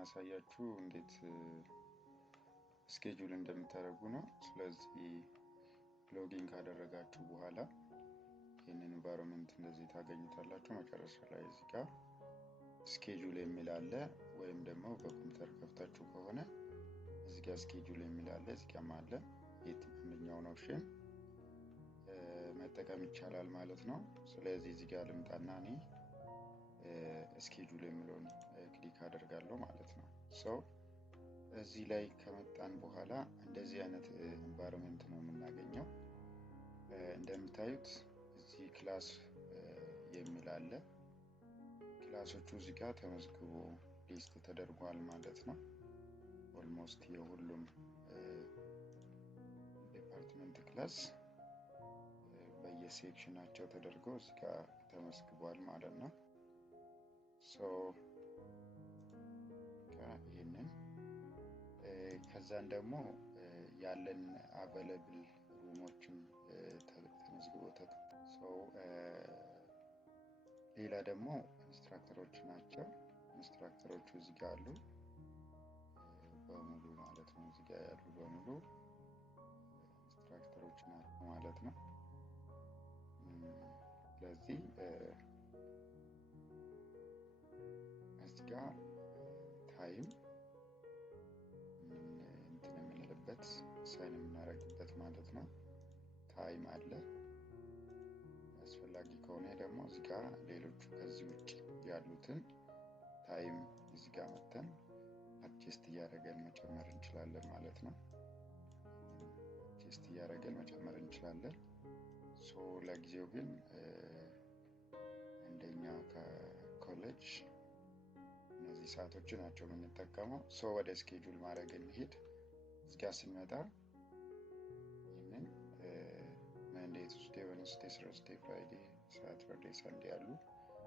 ማሳያችሁ እንዴት ስኬጁል እንደምታደርጉ ነው። ስለዚህ ሎጊን ካደረጋችሁ በኋላ ይሄንን ኢንቫይሮንመንት እንደዚህ ታገኙታላችሁ። መጨረሻ ላይ እዚህ ጋር ስኬጁል የሚል አለ፣ ወይም ደግሞ በኮምፒውተር ከፍታችሁ ከሆነ እዚህ ጋር ስኬጁል የሚል አለ፣ እዚህ ጋርም አለ። የትኛውን ኦፕሽን መጠቀም ይቻላል ማለት ነው። ስለዚህ እዚህ ጋር ልምጣና እኔ ስኬጁል የሚለውን ክሊክ አደርጋለሁ ማለት ነው። እዚህ ላይ ከመጣን በኋላ እንደዚህ አይነት ኢንቫይሮንመንት ነው የምናገኘው። እንደምታዩት እዚህ ክላስ የሚል አለ። ክላሶቹ እዚህ ጋር ተመዝግቦ ሊስት ተደርጓል ማለት ነው። ኦልሞስት የሁሉም ዲፓርትመንት ክላስ በየሴክሽናቸው ተደርገው እዚህ ጋር ተመዝግቧል ማለት ነው። ይሄንን ከዛን ደግሞ ያለን አቬለብል ሩሞችም ተመዝግቦ ሌላ ደግሞ ኢንስትራክተሮች ናቸው። ኢንስትራክተሮቹ እዚህ ጋር አሉ በሙሉ ማለት ነው። እዚህ ጋር ያሉ በሙሉ ኢንስትራክተሮች ናቸው ማለት ነው። ስለዚህ እዚህ ጋር ታይም እንትን የምንልበት ሳይን የምናደርግበት ማለት ነው። ታይም አለ። አስፈላጊ ከሆነ ደግሞ እዚህ ጋር ሌሎቹ ከዚህ ውጭ ያሉትን ታይም እዚህ ጋር መተን አድጀስት እያደረገን መጨመር እንችላለን ማለት ነው። አድጀስት እያደረገን መጨመር እንችላለን። ለጊዜው ግን እንደኛ ከኮሌጅ እነዚህ ሰዓቶች ናቸው የምንጠቀመው። ወደ ስኬጁል ማድረግ እንሂድ። እዚህ ጋር ስንመጣ ይሄንን መንዴይ፣ ቱስዴይ፣ ዌድነስዴይ፣ ተርስዴይ፣ ፍራይዴይ፣ ሳተርዴይ፣ ሰንዴይ አሉ።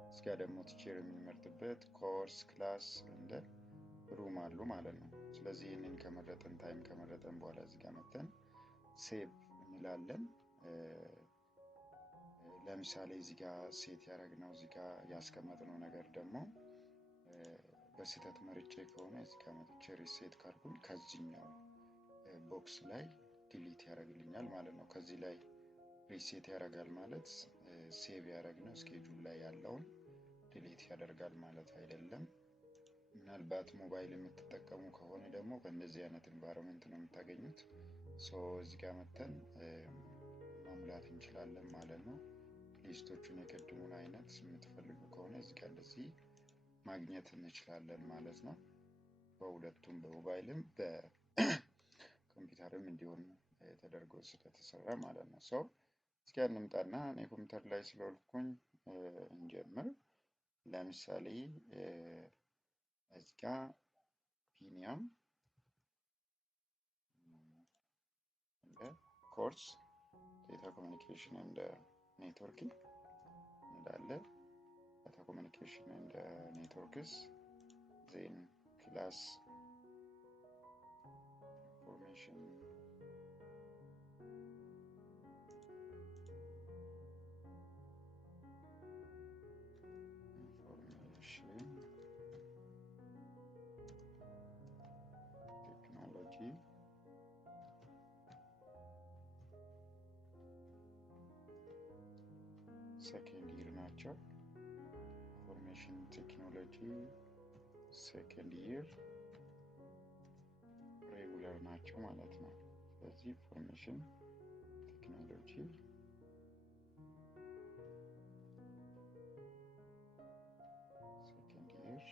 እዚህ ጋር ደግሞ ቲቸር የምንመርጥበት ኮርስ፣ ክላስ እንደ ሩም አሉ ማለት ነው። ስለዚህ ይሄንን ከመረጠን ታይም ከመረጠን በኋላ እዚህ ጋር መተን ሴቭ እንላለን። ለምሳሌ እዚህ ጋር ሴት ያደረግነው እዚህ ጋር ያስቀመጥነው ነገር ደግሞ በስህተት መርጬ ከሆነ እዚህ ጋር መጥቼ ሪሴት ካርኩኝ ከዚህኛው ቦክስ ላይ ዲሊት ያደርግልኛል ማለት ነው። ከዚህ ላይ ሪሴት ያደርጋል ማለት ሴቭ ያደረግነው ስኬጁል ላይ ያለውን ዲሊት ያደርጋል ማለት አይደለም። ምናልባት ሞባይል የምትጠቀሙ ከሆነ ደግሞ በእንደዚህ አይነት ኢንቫይሮንመንት ነው የምታገኙት። እዚህ ጋር መተን መሙላት እንችላለን ማለት ነው። ሊስቶቹን የቀድሙን አይነት የምትፈልጉ ከሆነ እዚህ ጋር እንደዚህ ማግኘት እንችላለን ማለት ነው። በሁለቱም በሞባይልም በኮምፒውተርም እንዲሆን ተደርጎ ስለተሰራ ማለት ነው። እዚህ ጋር እንምጣና እኔ ኮምፒውተር ላይ ስለሆንኩኝ እንጀምር። ለምሳሌ እዚህ ጋር ቢኒያም እንደ ኮርስ ዴታ ኮሚኒኬሽን እንደ ኔትወርኪንግ እንዳለ ዳታ ኮሚኒኬሽን እንደ ኔትወርክስ ዜን ክላስ ኢንፎርሜሽን ቴክኖሎጂ ሰከንድ ይር ናቸው። ኢንፎርሜሽን ቴክኖሎጂ ሰከንድ ይር ሬጉላር ናቸው ማለት ነው። ስለዚህ ኢንፎርሜሽን ቴክኖሎጂ ሰከንድ ይር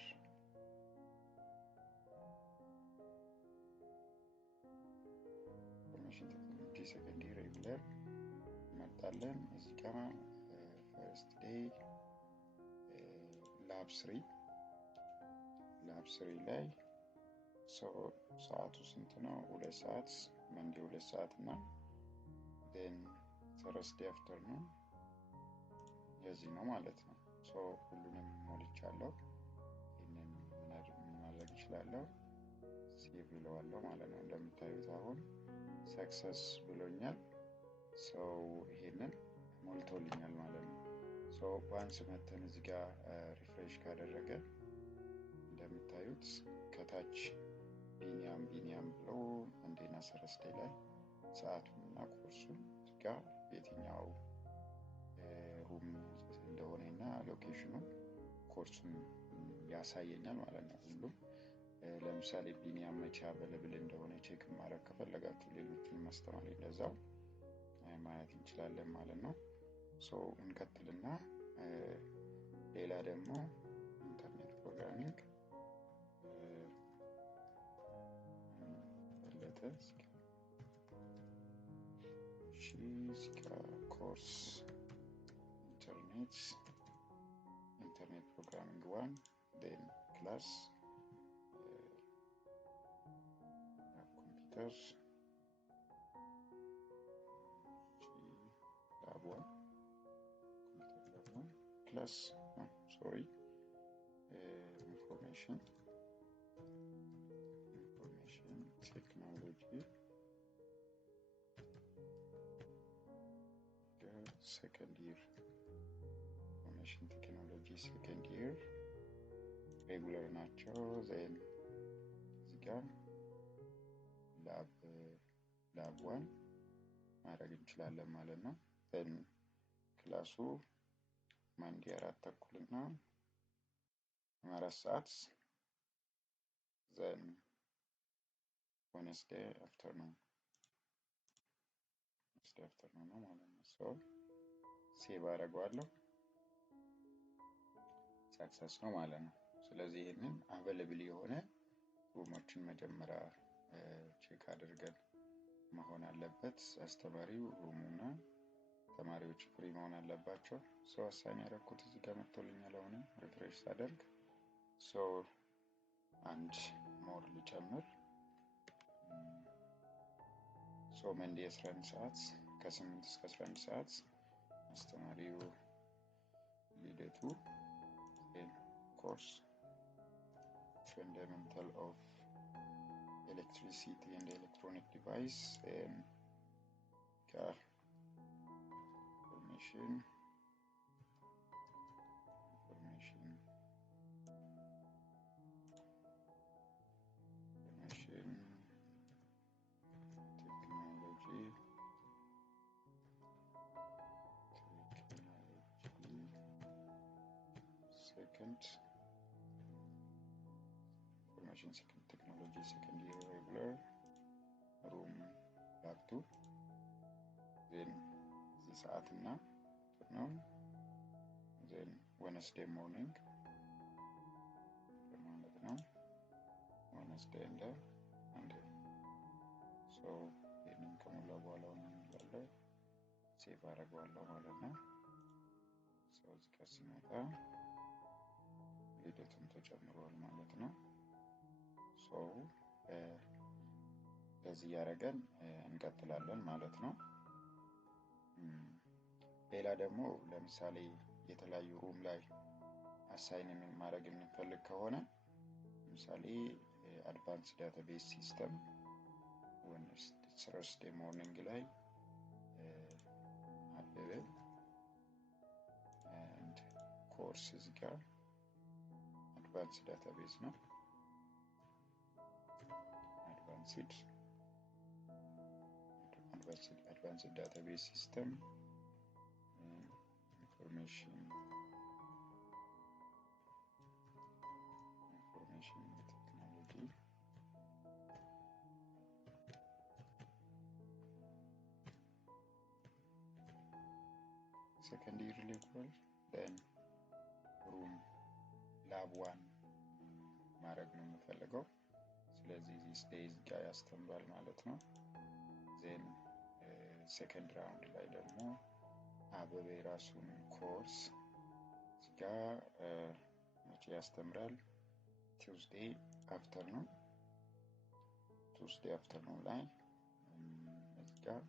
ኢንፎርሜሽን ቴክኖሎጂ ሰከንድ ይር ሬጉላር እንመርጣለን። እዚህ ጋር ፈርስት ዴይ ላብ 3 ላይ ሰዓቱ ስንት ነው? 2 ሰዓት መንዴ 2 ሰዓት እና then Thursday afternoon የዚህ ነው ማለት ነው። ሁሉንም ሞልቻለሁ። ይሄንን ማድረግ እችላለሁ። ሴቭ ብለዋለሁ ማለት ነው። እንደምታዩት አሁን ሰክሰስ ብሎኛል። ይሄንን ሞልቶልኛል ማለት ነው። ዋንስ መተን እዚህ ጋር ሪፍሬሽ ካደረገ እንደምታዩት ከታች ቢኒያም ብሎ መንዴና ሰረስዴ ላይ ሰዓቱንና ኮርሱን ጋር የትኛው ሩም እንደሆነና ሎኬሽኑን ኮርሱን ያሳየኛል ማለት ነው። ሁሉም ለምሳሌ ቢኒያም መቼ አቬለብል እንደሆነ ቼክ ማድረግ ከፈለጋችሁ ሌሎችን ማስተማር እንደዛው ማየት እንችላለን ማለት ነው። እንቀጥልና ሌላ ደግሞ ኢንተርኔት ፕሮግራሚንግ ኮርስ ኢንተርኔት ፕሮግራሚንግ 1 then ክላስ ኮምፒውተር lab 1 class information technology second year information technology second year regular ናቸው። then እዚህ ጋር lab 1 ማድረግ እንችላለን ማለት ነው። then ክላሱ ማንዴ 4:30 እና 4 ሰዓት then Wednesday afternoon ነው ማለት ነው። ሴቭ አደርገዋለሁ ሰክሰስ ነው ማለት ነው። ስለዚህ ይሄንን አቬለብል የሆነ ሩሞችን መጀመሪያ ቼክ አድርገን መሆን አለበት። አስተማሪው ሩሙና ተማሪዎች ፍሪ መሆን አለባቸው። አሳይን ያደረኩት እዚህ ጋር መጥቶልኛል። አሁን ሪፍሬሽ ሳደርግ አንድ ሞር ልጨምር። መንዴ 11 ሰዓት ከ8 እስከ 11 ሰዓት አስተማሪው ልደቱ ኮርስ fundamental of electricity and electronic device and car information technology second year regular room lab 2 then this ሰዓትና afternoon then Wednesday morning ማለት ነው። Wednesday and Monday ይሄንን ከሞላ በኋላ ነው ያለው ሴቭ አደርገዋለሁ ማለት ነው። እዚህ ጋር ሲመጣ ሂደቱን ተጨምሯል ማለት ነው። ለዚህ ያደረገን እንቀጥላለን ማለት ነው። ሌላ ደግሞ ለምሳሌ የተለያዩ ሩም ላይ አሳይን ማድረግ እንፈልግ ከሆነ ለምሳሌ አድቫንስ ዳታቤዝ ሲስተም Thursday morning ላይ አበበ and course እዚህ ጋር አድቫንስ ዳታቤዝ ነው። advanced database system information technology second year level then room lab 1 ማድረግ ነው የምፈልገው። ስለዚህ this days ጋር ያስተምራል ማለት ነው። then second round ላይ ደግሞ አበበ ራሱን ኮርስ ጋር መቼ ያስተምራል? Tuesday afternoon ላይ እዚህ ጋር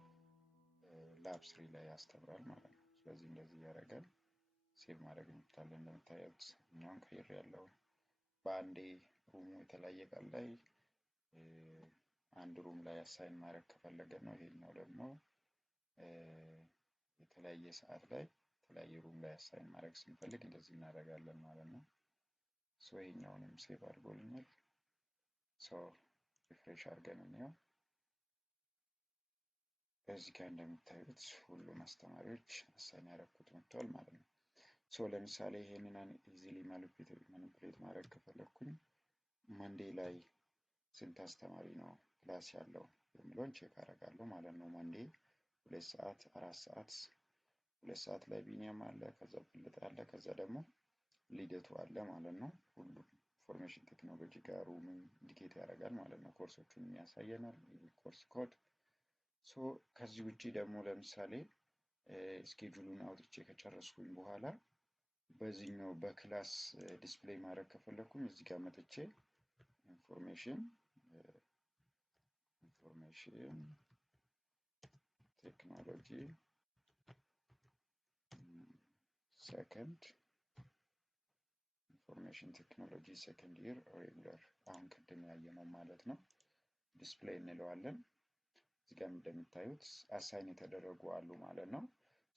lab 3 ላይ ያስተምራል ማለት ነው። ስለዚህ እንደዚህ ያደርጋል ሴቭ ማድረግ እንችላለን። እንደምታዩት እኛውን ቀይር ያለው በአንዴ ሩሙ የተለያየ ቃል ላይ አንድ ሩም ላይ አሳይን ማድረግ ከፈለገ ነው። ይሄኛው ደግሞ የተለያየ ሰዓት ላይ የተለያየ ሩም ላይ አሳይን ማድረግ ስንፈልግ እንደዚህ እናደርጋለን ማለት ነው። ይሄኛውንም ሴቭ አድርጎልኛል። ሶ ሪፍሬሽ አድርገን እንየው። እዚህ ጋር እንደምታዩት ሁሉም አስተማሪዎች አሳይን ያደረኩት መጥተዋል ማለት ነው። ሶ ለምሳሌ ይሄንን ኢዚሊ ማኒፑሌት ማድረግ ከፈለኩኝ ማንዴ ላይ ስንት አስተማሪ ነው ክላስ ያለው የሚለውን ቼክ አደርጋለሁ ማለት ነው። ማንዴ 2 ሰዓት፣ 4 ሰዓት፣ 2 ሰዓት ላይ ቢኒያም አለ፣ ከዛ ብልጥ አለ፣ ከዛ ደግሞ ልደቱ አለ ማለት ነው። ሁሉም ኢንፎርሜሽን ቴክኖሎጂ ጋር ሩምን ኢንዲኬት ያደርጋል ማለት ነው። ኮርሶቹን ያሳየናል ኮርስ ኮድ። ሶ ከዚህ ውጪ ደግሞ ለምሳሌ ስኬጁሉን አውጥቼ ከጨረስኩኝ በኋላ በዚህኛው በክላስ ዲስፕሌይ ማድረግ ከፈለኩኝ እዚህ ጋር መጥቼ ኢንፎርሜሽን ቴክኖሎጂ ሰከንድ ኢንፎርሜሽን ቴክኖሎጂ ሰከንድ ይር ሬጉላር አሁን ቅድም ያየነው ማለት ነው ዲስፕሌይ እንለዋለን። እዚህ ጋር እንደምታዩት አሳይን የተደረጉ አሉ ማለት ነው።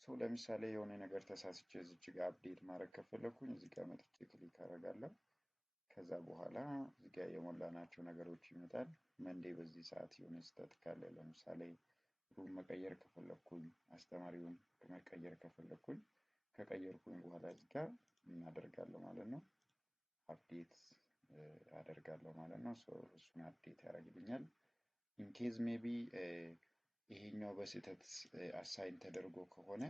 ሶ ለምሳሌ የሆነ ነገር ተሳስቼ እዚች ጋር አፕዴት ማድረግ ከፈለኩኝ እዚህ ጋር መጥቼ ክሊክ አደርጋለሁ። ከዛ በኋላ እዚህ ጋር የሞላናቸው ነገሮች ይመጣል። መንዴ በዚህ ሰዓት የሆነ ስህተት ካለ ለምሳሌ ሩም መቀየር ከፈለኩኝ አስተማሪውን መቀየር ከፈለኩኝ ከቀየርኩኝ በኋላ እዚህ ጋር እናደርጋለሁ ማለት ነው። አፕዴት አደርጋለሁ ማለት ነው። ሶ እሱን አፕዴት ያደርግልኛል። ኢንኬዝ ሜቢ ይሄኛው በስህተት አሳይን ተደርጎ ከሆነ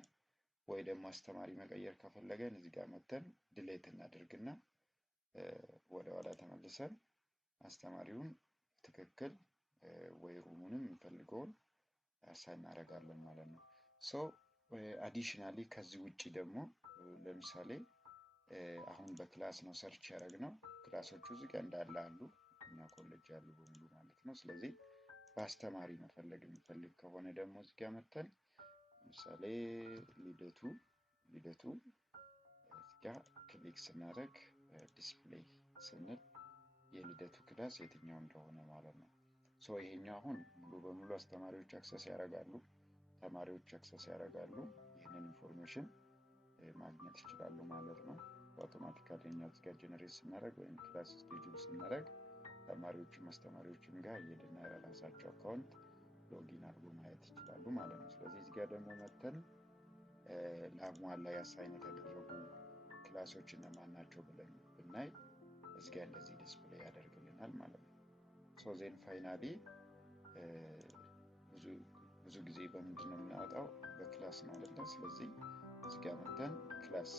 ወይ ደግሞ አስተማሪ መቀየር ከፈለገን እዚህ ጋር መተን ድሌት እናደርግና ወደ ኋላ ተመልሰን አስተማሪውን ትክክል ወይ ሩሙንም የሚፈልገውን አሳይን እናደርጋለን ማለት ነው። ሶ አዲሽናሊ ከዚህ ውጪ ደግሞ ለምሳሌ አሁን በክላስ ነው ሰርች ያደረግነው ክላሶቹ እዚህ ጋር እንዳለ አሉ እኛ ኮሌጅ ያሉ በሙሉ ማለት ነው። ስለዚህ በአስተማሪ መፈለግ የሚፈልግ ከሆነ ደግሞ እዚህ ጋር መተን ለምሳሌ ልደቱ እዚህ ጋር ክሊክ ስናደርግ ዲስፕሌይ ስንል የልደቱ ክላስ የትኛው እንደሆነ ማለት ነው። ሶ ይሄኛው አሁን ሙሉ በሙሉ አስተማሪዎች አክሰስ ያደርጋሉ፣ ተማሪዎች አክሰስ ያደርጋሉ። ይህንን ኢንፎርሜሽን ማግኘት ይችላሉ ማለት ነው። አውቶማቲካሊ እኛ እዚህ ጋር ጀነሬት ስናደርግ ወይም ክላስ ስኬጁል ስናደርግ ተማሪዎችም አስተማሪዎችም ጋር እየሄድን የራሳቸው አካውንት ሎጊን አድርጎ ማየት ይችላሉ ማለት ነው። ስለዚህ እዚህ ጋር ደግሞ መተን ለአሟላ አሳይን የተደረጉ ክላሶች እነማን ናቸው ብለን ብናይ እዚህ ጋር እንደዚህ ዲስፕሌይ ያደርግልናል ማለት ነው። ሶ ዜን ፋይናሊ ብዙ ጊዜ በምንድን ነው የምናወጣው? በክላስ ነው አይደለ? ስለዚህ እዚህ ጋር መተን ክላስ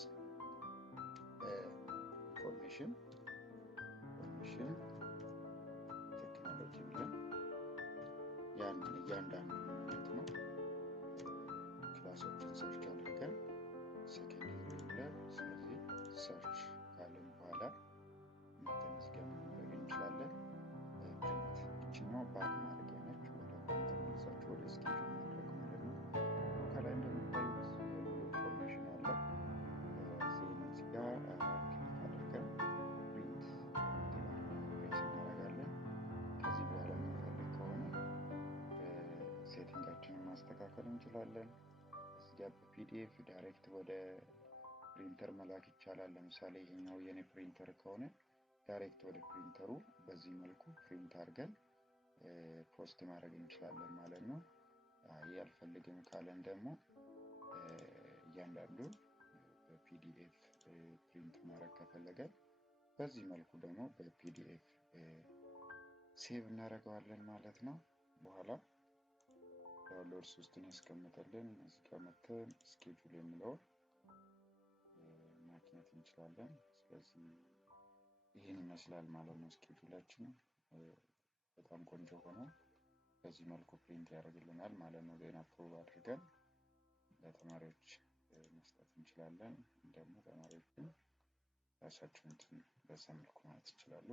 ኢንፎርሜሽን ቴክኖሎጂ ብለን ያንን እያንዳንዱ ነው ክላሶችን ሰርች አድርገን ሰከንድ ይር ስለዚህ ሰርች ካለን በኋላ መተን እዚህ ጋር ማድረግ እንችላለን። ፕሪንት ይችኛው ባክ ማድረጊያ ነች። ወደ ተመልሳችሁ ወደ ስኬጁል ማድረግ ማለት ነው። ከላይ እንደምታዩት ኢንፎርሜሽን አለ። እዚህ ጋር ክሊክ አድርገን ፕሪንት ፕሬስ እናደርጋለን። ከዚህ በኋላ የምንፈልግ ከሆነ ሴቲንጋችንን ማስተካከል እንችላለን። እዚህ ጋር በፒዲኤፍ ዳይሬክት ወደ ፕሪንተር መላክ ይቻላል። ለምሳሌ ይሄኛው የኔ ፕሪንተር ከሆነ ዳይሬክት ወደ ፕሪንተሩ በዚህ መልኩ ፕሪንት አድርገን ፖስት ማድረግ እንችላለን ማለት ነው። ይህ አልፈልግም ካለን ደግሞ እያንዳንዱ በፒዲኤፍ ፕሪንት ማድረግ ከፈለገን በዚህ መልኩ ደግሞ በፒዲኤፍ ሴቭ እናደርገዋለን ማለት ነው። በኋላ ዳውንሎድስ ውስጥ ያስቀምጠልን እዚህ ጋር መተን ስኬጁል የሚለውን ማግኘት እንችላለን። ስለዚህ ይህን ይመስላል ማለት ነው ስኬጁላችን። በጣም ቆንጆ ሆኖ በዚህ መልኩ ፕሪንት ያደርግልናል ማለት ነው። ዜና አፕሮቭ አድርገን ለተማሪዎች መስጠት እንችላለን። ደግሞ ተማሪዎችን ራሳቸውን በዛ መልኩ ማለት ይችላሉ።